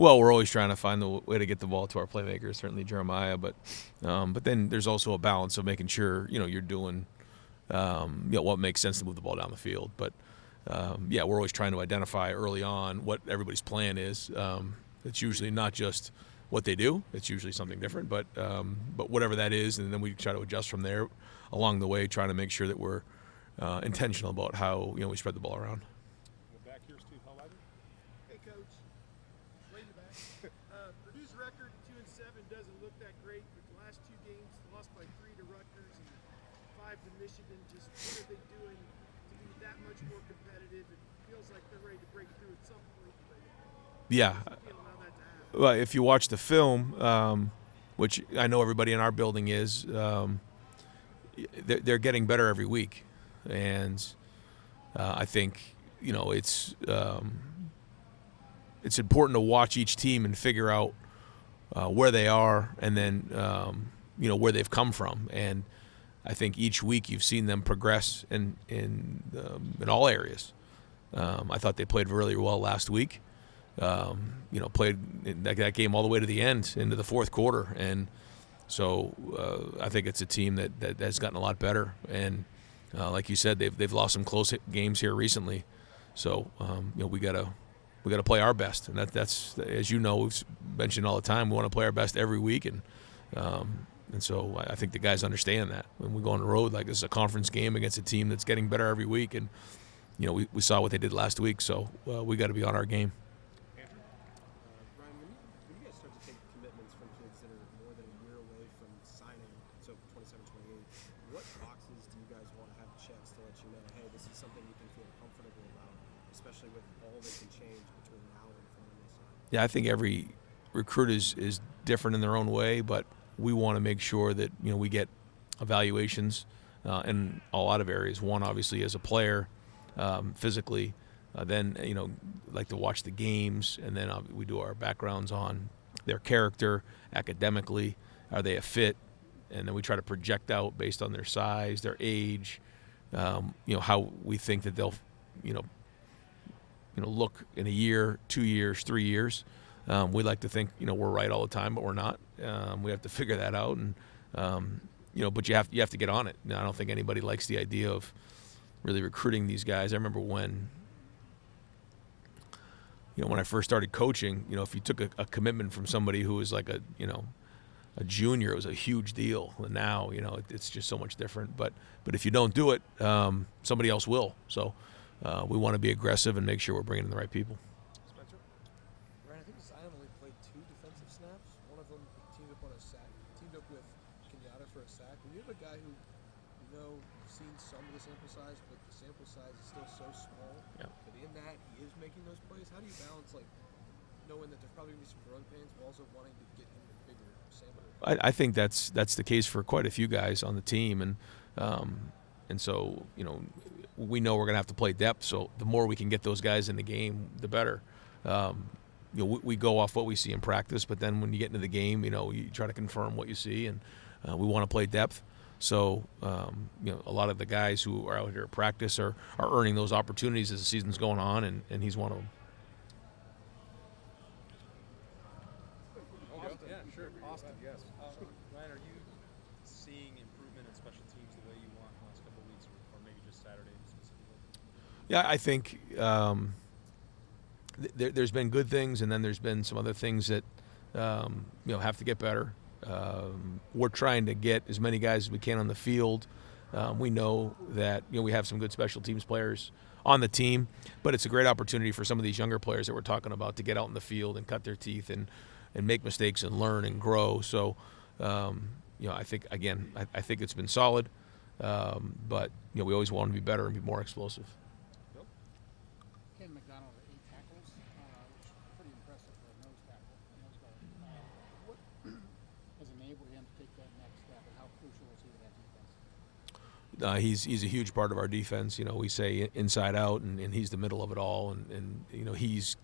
Well, we're always trying to find the way to get the ball to our playmakers, certainly Jeremiah, but then there's also a balance of making sure you're doing what makes sense to move the ball down the field. But we're always trying to identify early on what everybody's plan is. It's usually not just what they do; it's usually something different. But whatever that is, and then we try to adjust from there along the way, trying to make sure that we're intentional about how we spread the ball around. Back here's Steve Hullabber. Hey, Coach. Way in the back. Purdue's record 2-7 doesn't look that great, but the last 2 games lost by 3 to Rutgers and 5 to Michigan. Just what are they doing to be that much more competitive? It feels like they're ready to break through at some point. Yeah. Well, if you watch the film, which I know everybody in our building is, they're getting better every week, and I think it's important to watch each team and figure out where they are, and then where they've come from. And I think each week you've seen them progress in all areas. I thought they played really well last week. Played that game all the way to the end, into the fourth quarter, and so I think it's a team that has gotten a lot better. And like you said, they've lost some close games here recently, so we gotta play our best, and that's as you know, we've mentioned all the time, we want to play our best every week, and so I think the guys understand that when we go on the road, like this is a conference game against a team that's getting better every week, and we saw what they did last week, so we got to be on our game. Ryan, when you guys start to take commitments from kids that are more than a year away from signing, so 27, 28, what boxes do you guys want to have checks to let you know, hey, this is something you can feel comfortable about, especially with all that can change between now and when they sign? Yeah, I think every recruit is different in their own way, but we want to make sure that we get evaluations in a lot of areas. One, obviously, as a player, physically. Then like to watch the games, and then we do our backgrounds on their character, academically, are they a fit, and then we try to project out based on their size, their age, how we think that they'll look in a year, 2 years, 3 years. We like to think we're right all the time, but we're not. We have to figure that out, and but you have to get on it. Now, I don't think anybody likes the idea of really recruiting these guys. I remember when I first started coaching, if you took a commitment from somebody who was like a junior, it was a huge deal. And now, it's just so much different. But if you don't do it, somebody else will. So we want to be aggressive and make sure we're bringing in the right people. Spencer? Ryan, I think Sayin only played 2 defensive snaps. One of them teamed up with Kenyatta for a sack. When you have a guy who, you've seen some of the sample size, but the sample size is still so small. Yeah. But in that, he is making those plays. How do you balance, knowing that there's probably going to be some growing pains, but also wanting to get him a bigger sample? I think that's the case for quite a few guys on the team, and so we know we're going to have to play depth. So the more we can get those guys in the game, the better. We go off what we see in practice, but then when you get into the game, you try to confirm what you see, and we want to play depth. So, a lot of the guys who are out here at practice are earning those opportunities as the season's going on, and he's one of them. Yeah, sure. Austin, yes. Ryan, are you seeing improvement in special teams the way you want in the last couple of weeks, or maybe just Saturday specifically? Yeah, I think there's been good things, and then there's been some other things that have to get better. We're trying to get as many guys as we can on the field. We know that we have some good special teams players on the team, but it's a great opportunity for some of these younger players that we're talking about to get out in the field and cut their teeth and make mistakes and learn and grow. So, I think I think it's been solid, but we always want to be better and be more explosive. Kayden McDonald at 8 tackles, which is pretty impressive for a nose tackle. What has enabled him to take that next step, and how crucial is he to that defense? He's a huge part of our defense. We say inside out, and he's the middle of it all. And he's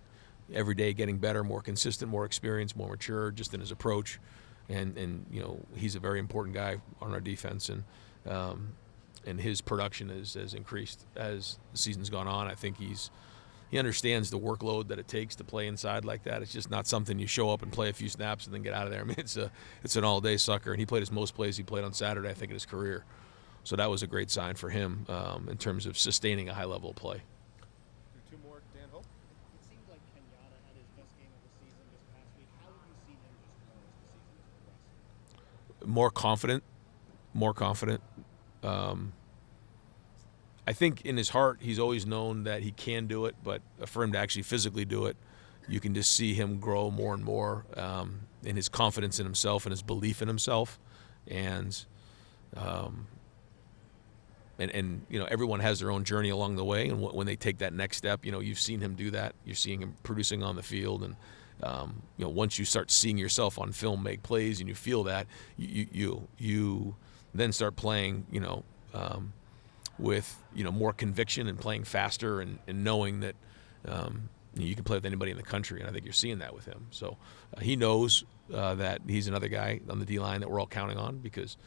every day getting better, more consistent, more experienced, more mature, just in his approach. And he's a very important guy on our defense. And his production has increased as the season's gone on. I think he's he understands the workload that it takes to play inside like that. It's just not something you show up and play a few snaps and then get out of there. I mean, it's an all-day sucker, and he played his most plays he played on Saturday, I think, in his career. So that was a great sign for him in terms of sustaining a high level of play. Two more, Dan Hope. It seems like Kenyatta had his best game of the season this past week. How have you seen him just grow as the season has progressed? More confident. I think in his heart he's always known that he can do it, but for him to actually physically do it, you can just see him grow more and more in his confidence in himself and his belief in himself. And you know, everyone has their own journey along the way, and when they take that next step, you know, you've seen him do that. You're seeing him producing on the field, and you know, once you start seeing yourself on film make plays and you feel that, you then start playing, you know, with, you know, more conviction and playing faster and knowing that you can play with anybody in the country, and I think you're seeing that with him. So he knows that he's another guy on the D-line that we're all counting on because,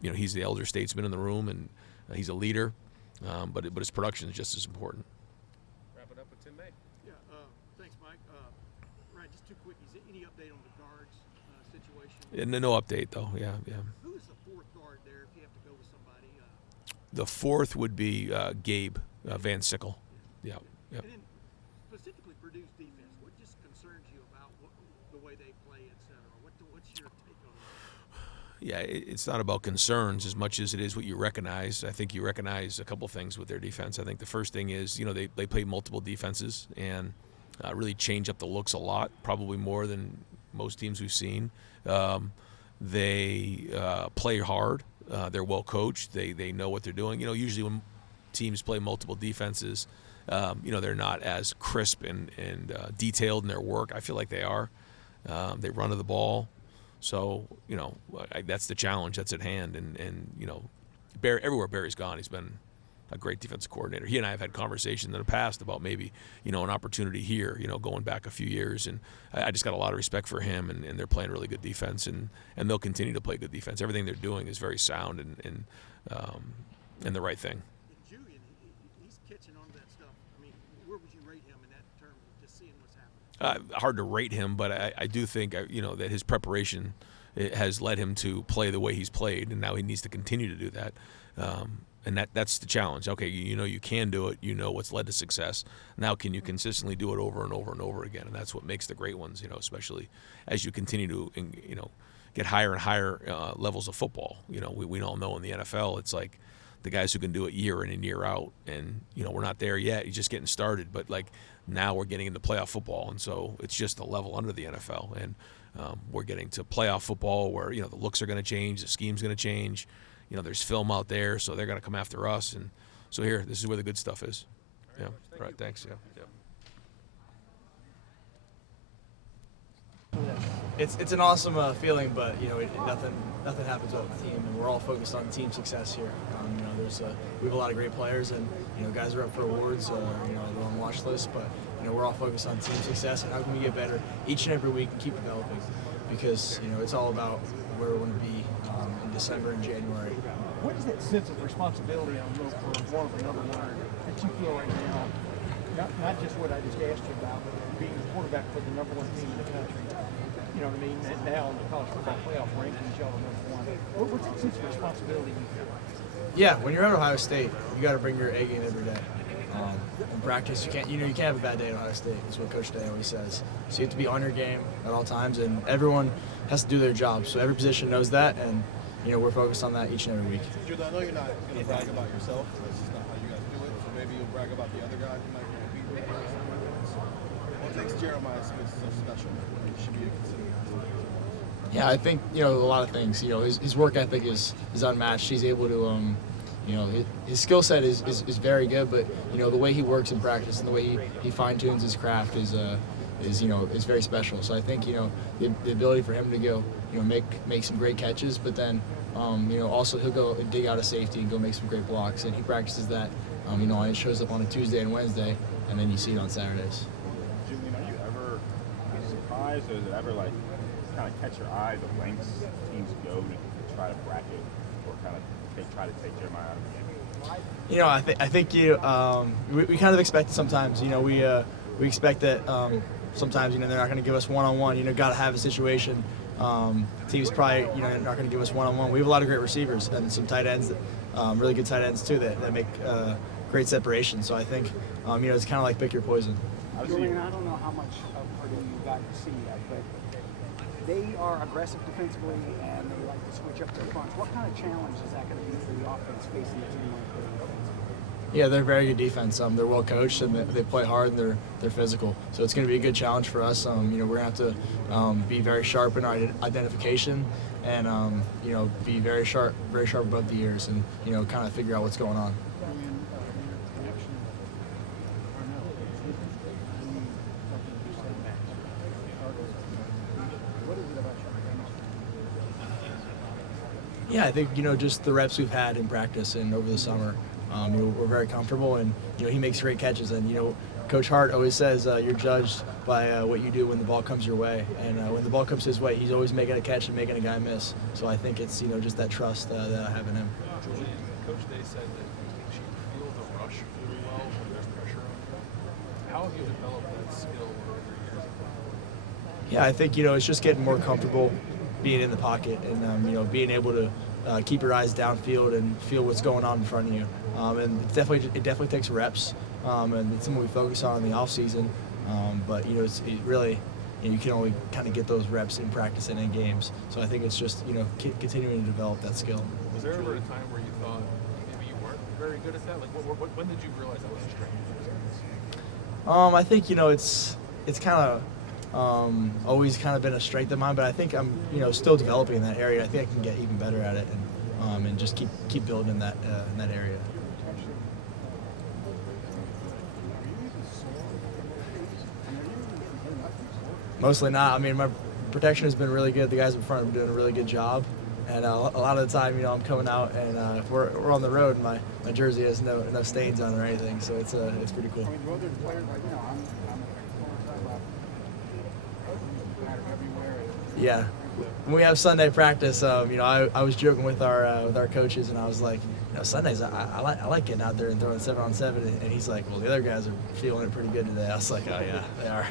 you know, he's the elder statesman in the room, and he's a leader, but his production is just as important. Wrap it up with Tim May. Yeah, thanks, Mike. Ryan, just two quickies. Any update on the guards situation? No update, though. Yeah. Who is the fourth guard there if you have to go with somebody? The fourth would be Gabe Van Sickle. Yeah. And then specifically Purdue's defense, what just concerns you about the way they play, et cetera? What's your take on that? Yeah, it's not about concerns as much as it is what you recognize. I think you recognize a couple things with their defense. I think the first thing is, you know, they play multiple defenses and really change up the looks a lot, probably more than most teams we've seen. They play hard. They're well coached. They know what they're doing. You know, usually when teams play multiple defenses, you know, they're not as crisp and detailed in their work. I feel like they are. They run to the ball. So, you know, that's the challenge that's at hand. And you know, everywhere Barry's gone, he's been a great defensive coordinator. He and I have had conversations in the past about maybe, you know, an opportunity here, you know, going back a few years. And I just got a lot of respect for him, and they're playing really good defense, and they'll continue to play good defense. Everything they're doing is very sound and the right thing. And Julian, he's catching on to that stuff. I mean, where would you rate him in that term of just seeing what's happening? Hard to rate him, but I do think, you know, that his preparation has led him to play the way he's played, and now he needs to continue to do that. And that's the challenge. Okay, you know you can do it. You know what's led to success. Now can you consistently do it over and over and over again? And that's what makes the great ones, you know, especially as you continue to, you know, get higher and higher levels of football. You know, we all know in the NFL, it's like the guys who can do it year in and year out. And, you know, we're not there yet. He's just getting started. But, like, now we're getting into playoff football. And so it's just a level under the NFL. And we're getting to playoff football where, you know, the looks are going to change. The scheme's going to change. You know, there's film out there, so they're going to come after us. And so here, this is where the good stuff is. All right, Yeah. All right. Thanks. Yeah. It's an awesome feeling, but you know, nothing happens without the team, and we're all focused on team success here. You know, we have a lot of great players, and you know, guys are up for awards, you know, they're on the watch list, but you know, we're all focused on team success and how can we get better each and every week and keep developing, because you know, it's all about where we want to be in December and January. What is that sense of responsibility on for one of another one that you feel right now? Not just what I just asked you about, but being the quarterback for the number one team in the country. You know what I mean? And now in the college football playoff rankings, y'all are number one. What's that sense of responsibility you feel? Yeah, when you're at Ohio State, you got to bring your A game every day. In practice, you can't have a bad day at Ohio State. That's what Coach Day always says. So you have to be on your game at all times, and everyone has to do their job. So every position knows that, and you know, we're focused on that each and every week. Julian, I know you're not going to brag about yourself. That's just not how you guys do it. So maybe you'll brag about the other guy who might compete with you. What makes Jeremiah Smith so special? He should be a considered. Yeah, I think, you know, a lot of things. You know, his work ethic is unmatched. He's able to, you know, his skill set is very good, but you know, the way he works in practice and the way he fine tunes his craft is you know, is very special. So I think, you know, the ability for him to go, you know, make some great catches, but then you know, also he'll go dig out a safety and go make some great blocks, and he practices that. You know, and it shows up on a Tuesday and Wednesday, and then you see it on Saturdays. Julian, are you ever surprised, or does it ever like kind of catch your eye the lengths teams go to try to bracket or kind of try to take Jeremiah out of the game? I think we kind of expect it sometimes. We expect that sometimes they're not going to give us one-on-one. Got to have a situation. Teams probably not going to give us one-on-one. We have a lot of great receivers and some tight ends, really good tight ends too that make great separation. So I think it's kind of like pick your poison. Julian, I don't know how much of Purdue you got to see yet, but they are aggressive defensively and they like to switch up their fronts. What kind of challenge is that going to be for the offense facing a team like Purdue? Yeah, they're a very good defense. They're well coached and they play hard and they're physical. So it's going to be a good challenge for us. We're going to have to be very sharp in our identification and be very sharp above the ears and kind of figure out what's going on. Yeah, I think just the reps we've had in practice and over the summer, we're very comfortable, and he makes great catches. And Coach Hart always says you're judged by what you do when the ball comes your way, and when the ball comes his way, he's always making a catch and making a guy miss. So I think it's just that trust that I have in him. Julian, Coach Day said that she feels the rush really well when there's pressure on you. How have you developed that skill over years? Yeah, I think it's just getting more comfortable being in the pocket and being able to keep your eyes downfield and feel what's going on in front of you. And it definitely takes reps, and it's something we focus on in the off season. But it really you can only kind of get those reps in practice and in games. So I think it's just continuing to develop that skill. Was there ever a time where you thought maybe you weren't very good at that? Like when did you realize that was a strength? I think it's kind of always kind of been a strength of mine, but I think I'm still developing in that area. I think I can get even better at it and just keep building in that area. Mostly not. I mean, my protection has been really good. The guys in front are doing a really good job, and a lot of the time, I'm coming out and if we're on the road, and my jersey has no stains on it or anything, so it's pretty cool. I mean, the other players like Yeah. When we have Sunday practice, I was joking with our coaches, and I was like, Sundays I like getting out there and throwing 7-on-7, and he's like, well, the other guys are feeling it pretty good today. I was like, oh yeah, they are.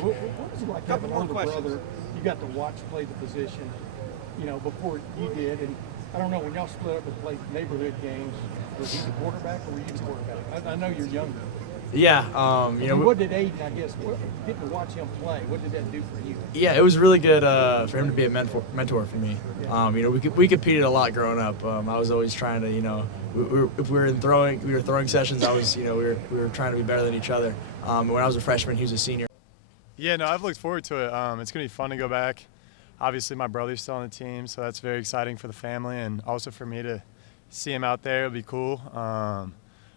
What was it like having an older brother? You got to watch play the position, before you did, and I don't know, when y'all split up and played neighborhood games, was he the quarterback or were you the quarterback? I know you're younger. Yeah, what did Aiden, I guess, getting to watch him play, what did that do for you? Yeah, it was really good for him to be a mentor for me. We competed a lot growing up. I was always trying to, if we were throwing sessions, I was, we were trying to be better than each other. When I was a freshman, he was a senior. Yeah, no, I've looked forward to it. It's going to be fun to go back. Obviously, my brother's still on the team, so that's very exciting for the family, and also for me to see him out there. It'll be cool.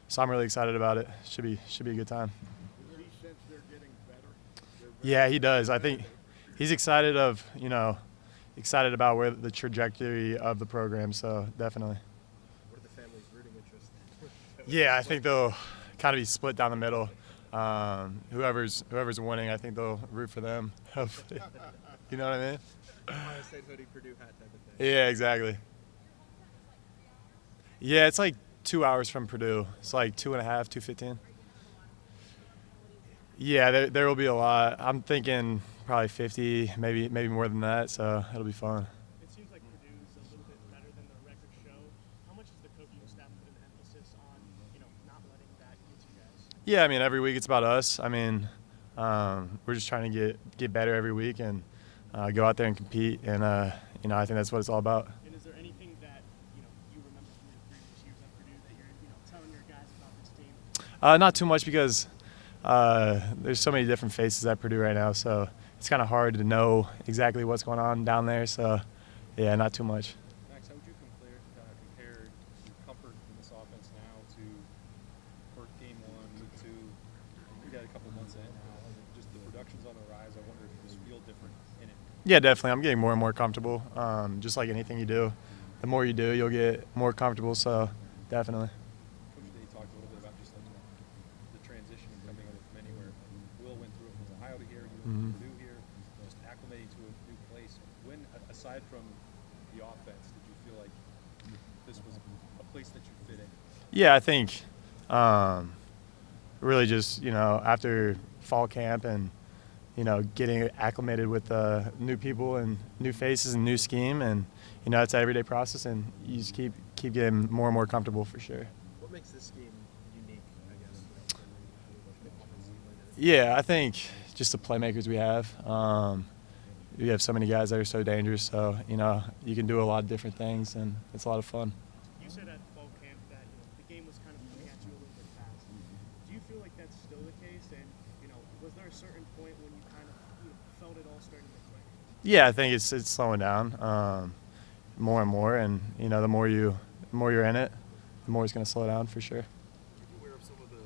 So I'm really excited about it. Should be a good time. Does he sense they're getting better? Yeah, he does. I think he's excited about where the trajectory of the program. So definitely. What are the family's rooting interests? Yeah, I think they'll kind of be split down the middle. Whoever's winning, I think they'll root for them. Hopefully. You know what I mean? Ohio State hoodie, Purdue hat type of thing. Yeah, exactly. Yeah, it's like 2 hours from Purdue. It's like 2.5, 2:15. Yeah, there will be a lot. I'm thinking probably 50, maybe more than that. So it'll be fun. It seems like Purdue's a little bit better than the record show. How much is the coaching staff put an emphasis on, not letting that get to you guys? Yeah, I mean every week it's about us. I mean, we're just trying to get better every week and go out there and compete. And I think that's what it's all about. And is there anything that you remember from your previous years at Purdue that you're telling your guys about this team? Not too much because there's so many different faces at Purdue right now, so it's kind of hard to know exactly what's going on down there. So, yeah, not too much. Max, how would you compare your comfort in this offense now to first game 1, week 2? You got a couple months in now, and just the production's on the rise. I wonder if you just feel different in it. Yeah, definitely. I'm getting more and more comfortable. Just like anything you do, the more you do, you'll get more comfortable. So, definitely. Coach Day talked a little bit about just the transition coming over from anywhere. Will went through it from Ohio to here, you went from Purdue here, just acclimating to a new place. When, aside from the offense, did you feel like this was a place that you fit in? Yeah, I think really just, after fall camp and, getting acclimated with new people and new faces and new scheme, and, it's an everyday process, and you just keep getting more and more comfortable for sure. What makes this scheme unique, I guess? Yeah, I think just the playmakers we have. We have so many guys that are so dangerous, so, you can do a lot of different things, and it's a lot of fun. You said at fall camp that the game was kind of coming at you a little bit fast. Do you feel like that's still the case? And was there a certain point when you kind of felt it all starting to click? Yeah, I think it's slowing down more and more, and the more you're in it, the more it's going to slow down for sure. Are you aware of some of the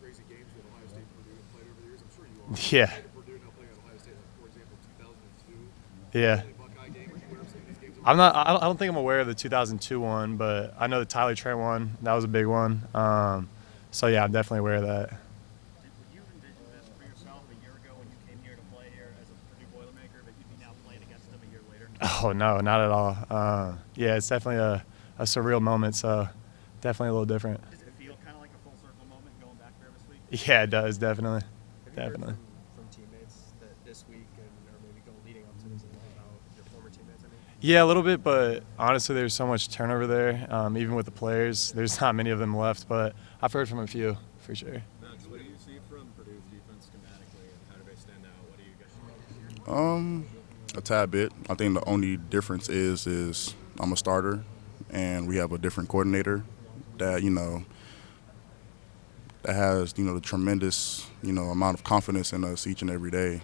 crazy games that Ohio State and Purdue have played over the years? I'm sure you are. Yeah. Purdue now playing at Ohio State, for example, 2002. Yeah. Buckeye game. Are you aware of some of these games? I don't think I'm aware of the 2002 one, but I know the Tyler Trent one. That was a big one. So yeah, I'm definitely aware of that. Would you envision this for yourself a year ago when you came here to play here as a Purdue Boilermaker, that you'd be now playing against them a year later? Oh no, not at all. Yeah, it's definitely a surreal moment. So definitely a little different. Does it feel kind of like a full circle moment going back there this week? Yeah, it does definitely. Have you heard from teammates that this week or maybe leading up to this about your former teammates? Yeah, a little bit, but honestly, there's so much turnover there. Even with the players, there's not many of them left, but I've heard from a few for sure. Max, what do you see from Purdue's defense schematically, and how do they stand out? What do you guys see? A tad bit. I think the only difference is I'm a starter, and we have a different coordinator that that has the tremendous amount of confidence in us each and every day.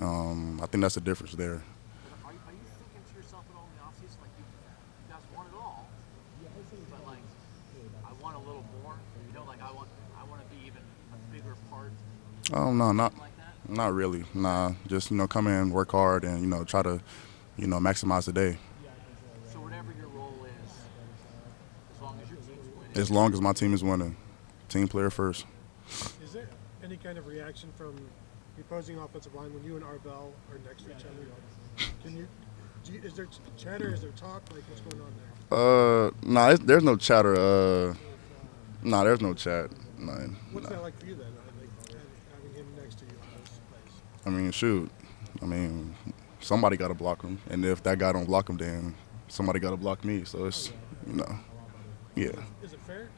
I think that's the difference there. Are you thinking to yourself at all in the offseason, like you guys want it all, but like I want a little more? I want to be even a bigger part. Oh no, not really. Nah, just come in, work hard, and try to maximize the day. So whatever your role is, as long as your team's winning. As long as my team is winning, team player first. Is there any kind of reaction from the opposing offensive line when you and Arvell are next to each other? Is there chatter? Is there talk? Like, what's going on there? Nah, there's no chatter. Nah, there's no chat. Nah. What's that like for you then? Having him next to you on those plays? I mean, shoot. I mean, somebody got to block him, and if that guy don't block him, then somebody got to block me. So it's, yeah. Is it fair?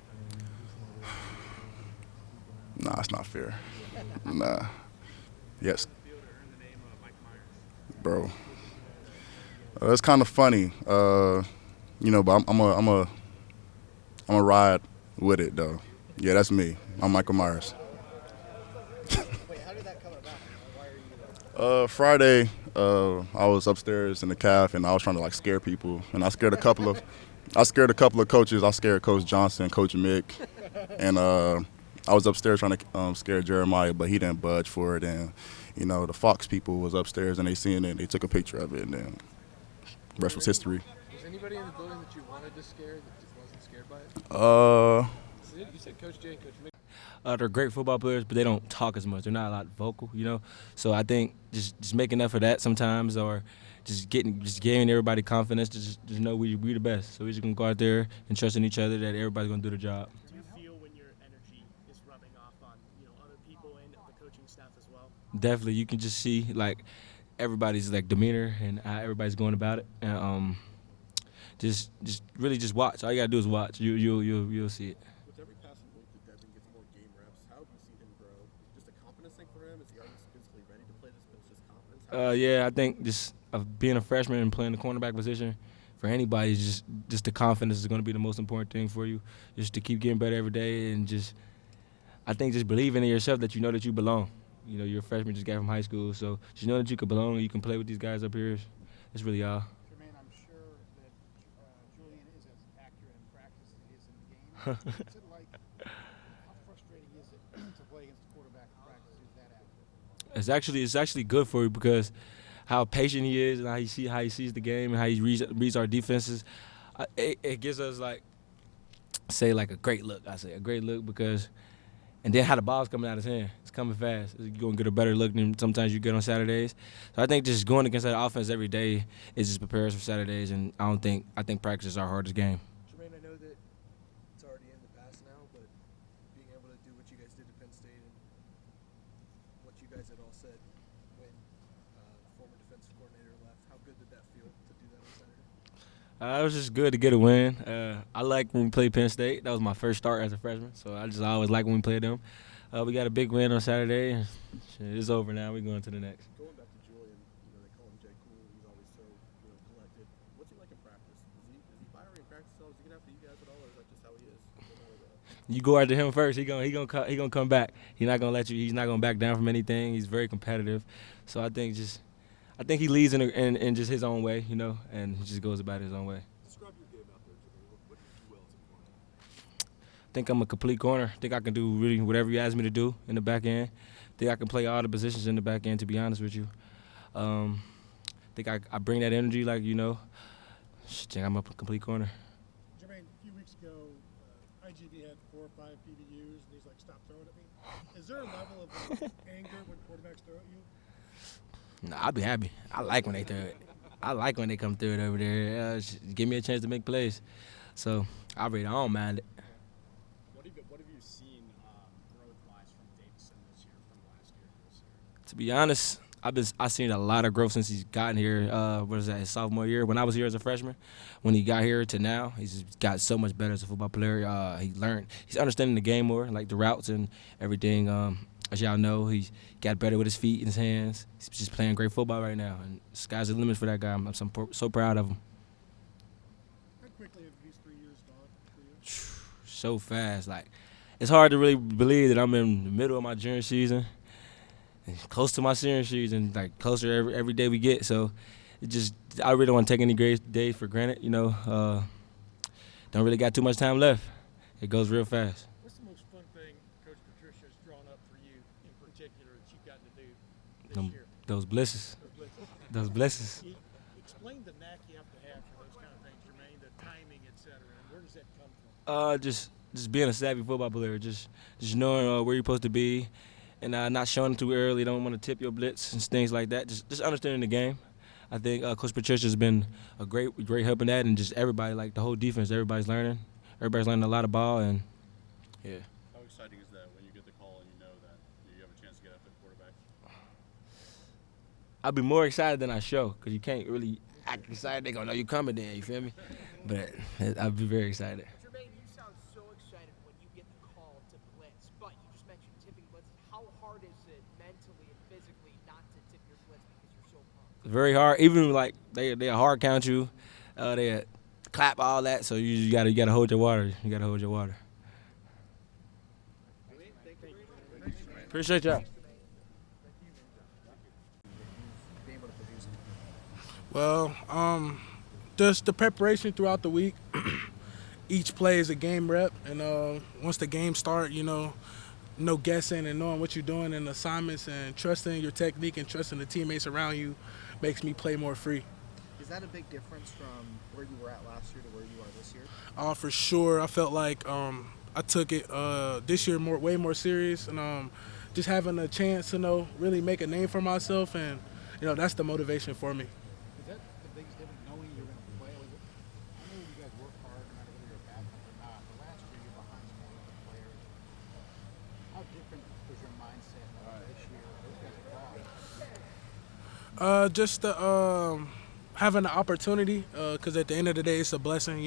Nah, it's not fair. Nah. Yes. Bro. It's kind of funny, but I'm a ride with it though. Yeah, that's me. I'm Michael Myers. Wait, how did that come about? Why are you there? Friday, I was upstairs in the caf and I was trying to scare people, and I scared a couple of coaches. I scared Coach Johnson, Coach Mick, and I was upstairs trying to scare Jeremiah, but he didn't budge for it. And the Fox people was upstairs and they seen it and they took a picture of it, and then the rest was history. Was anybody in the building that you wanted to scare that just wasn't scared by it? You said Coach J and Coach Mick. They're great football players, but they don't talk as much. They're not a lot vocal, So I think just making up for that sometimes, or just giving everybody confidence to just know we the best. So we're just gonna go out there and trust in each other that everybody's gonna do the job. Do you feel when your energy is rubbing off on other people and the coaching staff as well? Definitely, you can just see everybody's demeanor and how everybody's going about it, and just really just watch. All you gotta do is watch. You'll see it. With every passing week that Devin gets more game reps, how have you seen him grow? Just a confidence thing for him? Is he already physically ready to play this, but it's just confidence? Yeah, I think just being a freshman and playing the cornerback position for anybody, just the confidence is going to be the most important thing for you. Just to keep getting better every day, and I think just believing in yourself that you know that you belong. You're a freshman, just got from high school, so just know that you can belong and you can play with these guys up here. It's really all. Jermaine, I'm sure that Julian is as accurate in practice as he is in the game. What's it like? How frustrating is it to play against a quarterback in practice who's that accurate? It's actually good for you because how patient he is and how he sees the game and how he reads our defenses. It gives us a great look. I say a great look because, and then how the ball's coming out of his hand. It's coming fast. You're going to get a better look than sometimes you get on Saturdays. So I think just going against that offense every day is just prepares for Saturdays, and I think practice is our hardest game. Jermaine, I know that it's already in the past now, good did that feel to do that on Saturday? It was just good to get a win. I like when we played Penn State. That was my first start as a freshman, so I just always like when we played them. We got a big win on Saturday. It's over now. We're going to the next. Going back to Julian, they call him Jay Cool. He's always so collected. What's he like in practice? Is he fiery in practice? Is he get after you guys at all, or is that just how he is? You go after him first. He gonna come back. He's not gonna let you. He's not gonna back down from anything. He's very competitive. So I think he leads in just his own way, and he just goes about it his own way. Describe your game out there, Jermaine. What did you do well as a corner? I think I'm a complete corner. I think I can do really whatever you ask me to do in the back end. I think I can play all the positions in the back end, to be honest with you. I think I bring that energy, I'm a complete corner. Jermaine, a few weeks ago, IGB had 4 or 5 PBUs, and he's like, "Stop throwing at me." Is there a level of anger when quarterbacks throw at you? No, I'll be happy. I like when they throw it. I like when they come through it over there. Just give me a chance to make plays. So I don't mind it. What have you seen growth-wise from Davidson this year from last year to this year? To be honest, I've seen a lot of growth since he's gotten here. His sophomore year? When I was here as a freshman, when he got here to now, he's got so much better as a football player. He's understanding the game more, like the routes and everything. As y'all know, he's got better with his feet and his hands. He's just playing great football right now, and sky's the limit for that guy. I'm so proud of him. How quickly have these 3 years gone for you? So fast. It's hard to really believe that I'm in the middle of my junior season, and close to my senior season, closer every day we get. So I really don't want to take any great days for granted. Don't really got too much time left. It goes real fast. What's the most fun thing Coach Patricia has drawn up for you in particular that you've gotten to do this year? Those blitzes. Those blitzes. Explain the knack you have to have for those kind of things, Jermaine, the timing, et cetera, and where does that come from? Just being a savvy football player, just knowing where you're supposed to be, and not showing too early. Don't want to tip your blitz and things like that. Just understanding the game. I think Coach Patricia has been a great help in that, and just everybody, the whole defense, everybody's learning. Everybody's learning a lot of ball, and yeah. How exciting is that when you get the call and you know that you have a chance to get up at quarterback? I'll be more excited than I show, because you can't really act excited. They're going to know you coming then, you feel me? But I'll be very excited. Jermaine, you sound so excited when you get the call to blitz, but you just mentioned tipping blitzes. How hard is it mentally and physically not to tip your blitz because you're so pumped? Very hard. Even they hard count you, they clap all that. So you gotta hold your water. You gotta hold your water. Appreciate y'all. Well, just the preparation throughout the week. Each play is a game rep, and once the game start, no guessing and knowing what you're doing in assignments and trusting your technique and trusting the teammates around you makes me play more free. Is that a big difference from where you were at last year to where you are this year? For sure. I felt like I took it this year way more serious, and just having a chance to really make a name for myself, and that's the motivation for me. Is that the biggest difference, knowing you're going to play? I know you guys work hard no matter whether you're a backup or not, but last year you're behind some of the players. How different was your mindset this year as a Just having the opportunity, because at the end of the day, it's a blessing,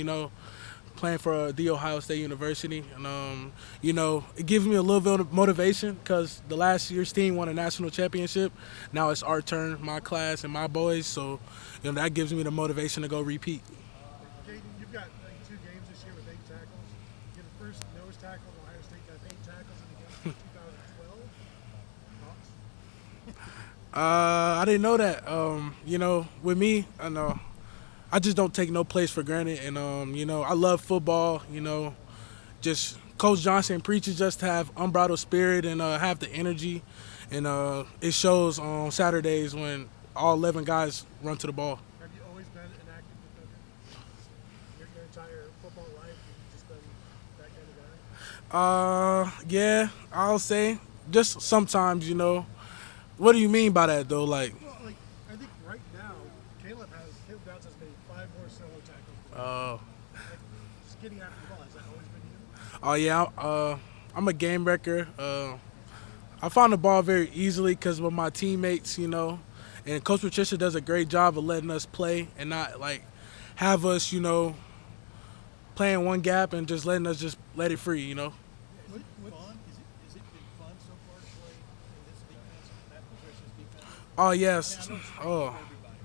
playing for The Ohio State University. And, it gives me a little bit of motivation because the last year's team won a national championship. Now it's our turn, my class and my boys. So, that gives me the motivation to go repeat. Kayden, you've got 2 games this year with 8 tackles. You're the first nose tackle in Ohio State to have 8 tackles in a game since 2012. Thoughts? I didn't know that. With me, I just don't take no place for granted. And, I love football. Just Coach Johnson preaches us to have unbridled spirit and have the energy. And it shows on Saturdays when all 11 guys run to the ball. Have you always been an active defender? Your entire football life, you've just been that kind of guy? Yeah, I'll say. Just sometimes, What do you mean by that, though? Well, I think right now, Caleb Downs has made 5 more solo tackles. Just getting after the ball, has that always been you? Oh, yeah. I'm a game wrecker. I found the ball very easily because with my teammates, And Coach Patricia does a great job of letting us play and not like have us, playing one gap and just letting us just let it free, Is it fun? Is it been fun so far to play in this defense, Matt Patricia's defense? Oh yes. I know it's Oh. for everybody.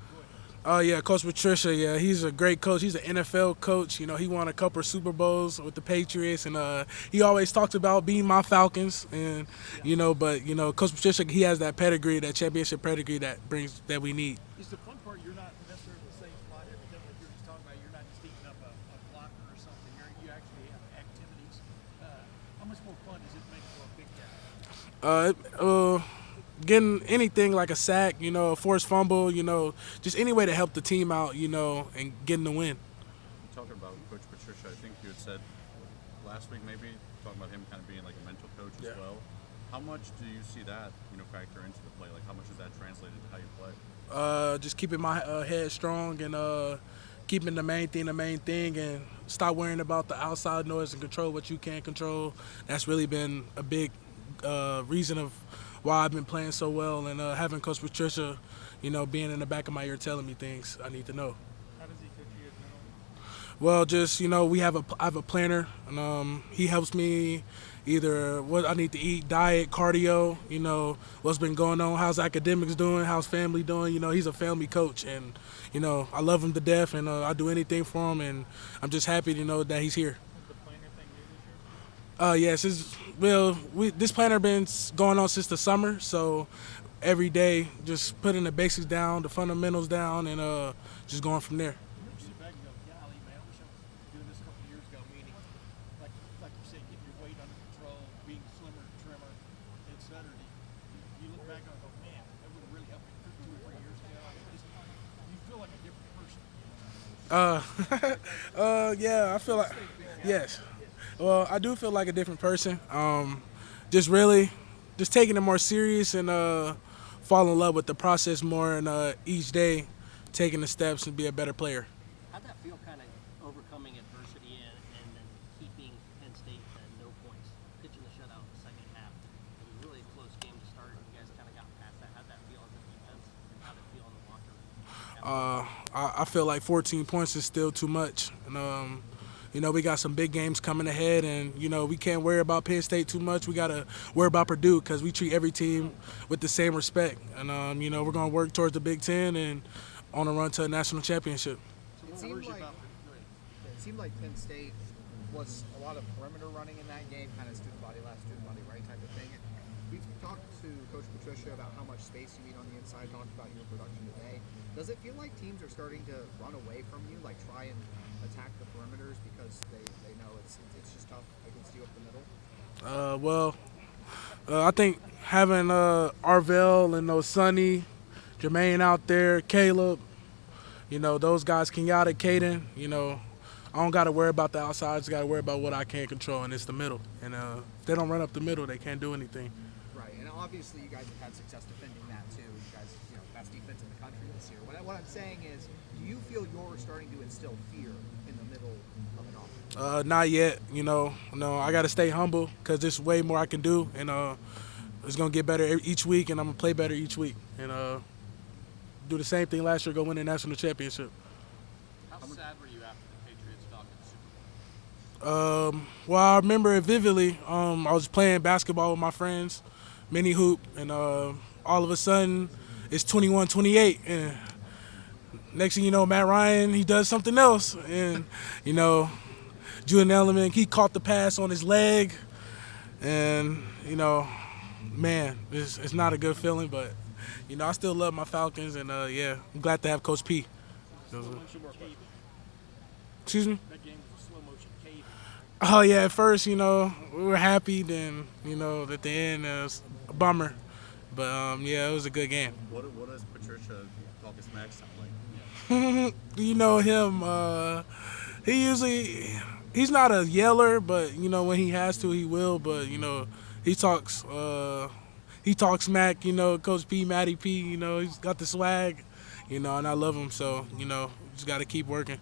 Go ahead. Oh yeah, Coach Patricia. Yeah, he's a great coach. He's an NFL coach. He won a couple of Super Bowls with the Patriots, and he always talks about beating my Falcons. And but Coach Patricia, he has that pedigree, that championship pedigree that we need. Is the fun part you're not necessarily in the same spot every day like you're just talking about? You're not just eating up a blocker or something. You actually have activities. How much more fun does it make for a big guy? Getting anything like a sack, a forced fumble, just any way to help the team out, and getting the win. Talking about Coach Patricia, I think you had said last week maybe, talking about him kind of being like a mental coach as well. How much do you see that, factor into the play? Like how much is that translated to how you play? Just keeping my head strong and keeping the main thing and stop worrying about the outside noise and control what you can't control. That's really been a big reason of why I've been playing so well, and having Coach Patricia, being in the back of my ear telling me things I need to know. How does he coach you as Well, just I have a planner, and he helps me either what I need to eat, diet, cardio, what's been going on, how's academics doing, how's family doing. He's a family coach, and I love him to death, and I do anything for him, and I'm just happy to know that he's here. Is the planner thing new this year? Yes, this planner been going on since the summer, so every day just putting the basics down, the fundamentals down, and just going from there. You sit back and go, golly, man, I wish I was doing this a couple of years ago, meaning, like you said, getting your weight under control, being slimmer, trimmer, et cetera. You look back and go, man, that would have really helped me 2 or 3 years ago. You feel like a different person. Yeah, I feel like, yes. Well, I do feel like a different person. Just taking it more serious and fall in love with the process more, and each day taking the steps and be a better player. How'd that feel, kind of overcoming adversity and then keeping Penn State to no points, pitching the shutout in the second half? It was really a close game to start, and you guys kind of got past that. How'd that feel as a defense, and how'd it feel in the locker room? I feel like 14 points is still too much. And, we got some big games coming ahead, and, we can't worry about Penn State too much. We got to worry about Purdue because we treat every team with the same respect. And, we're going to work towards the Big Ten and on a run to a national championship. It seemed like Penn State was a lot of perimeter running in that game, kind of student body left, student body right type of thing. We've talked to Coach Patricia about how much space you need on the inside, talked about your production today. Does it feel like teams are starting to run away from you, like try and attack the perimeters because they know it's just tough against you up the middle? I think having Arvell and Sonny, Jermaine out there, Caleb, those guys, Kenyatta, Kayden, I don't got to worry about the outside. I just got to worry about what I can't control, and it's the middle. And if they don't run up the middle, they can't do anything. Right, and obviously you guys have had success defending that too. You guys, best defense in the country this year. What I'm saying is, do you feel you're starting to instill fear in the middle of an offense? Not yet. No, I got to stay humble because there's way more I can do, and it's going to get better each week, and I'm going to play better each week. And do the same thing last year, go win the national championship. How sad were you after the Patriots Falcons Super Bowl? Well, I remember it vividly. I was playing basketball with my friends, mini hoop, and all of a sudden it's 21-28, and next thing you know, Matt Ryan, he does something else, and Julian Element, he caught the pass on his leg, and man, it's not a good feeling, but I still love my Falcons, and I'm glad to have Coach P. Excuse me? That game was a slow motion Kayden. Oh yeah, at first, we were happy, then, at the end, it was a bummer. But it was a good game. What does Patricia talking smack sound like? You know him, he's not a yeller, but when he has to, he will, but he talks smack, Coach P, Matty P, he's got the swag, and I love him, so, just got to keep working.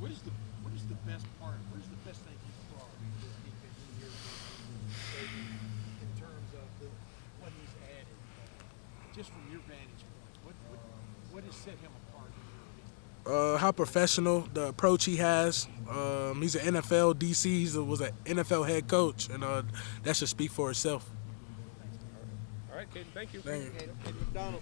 What is the best part? What is the best thing you saw in terms of what he's added, just from your vantage point? set him apart in your opinion? How professional, the approach he has. He's an NFL DC. He was an NFL head coach, and that should speak for itself. All right, Kayden, thank you. Thank you. Hey, McDonald,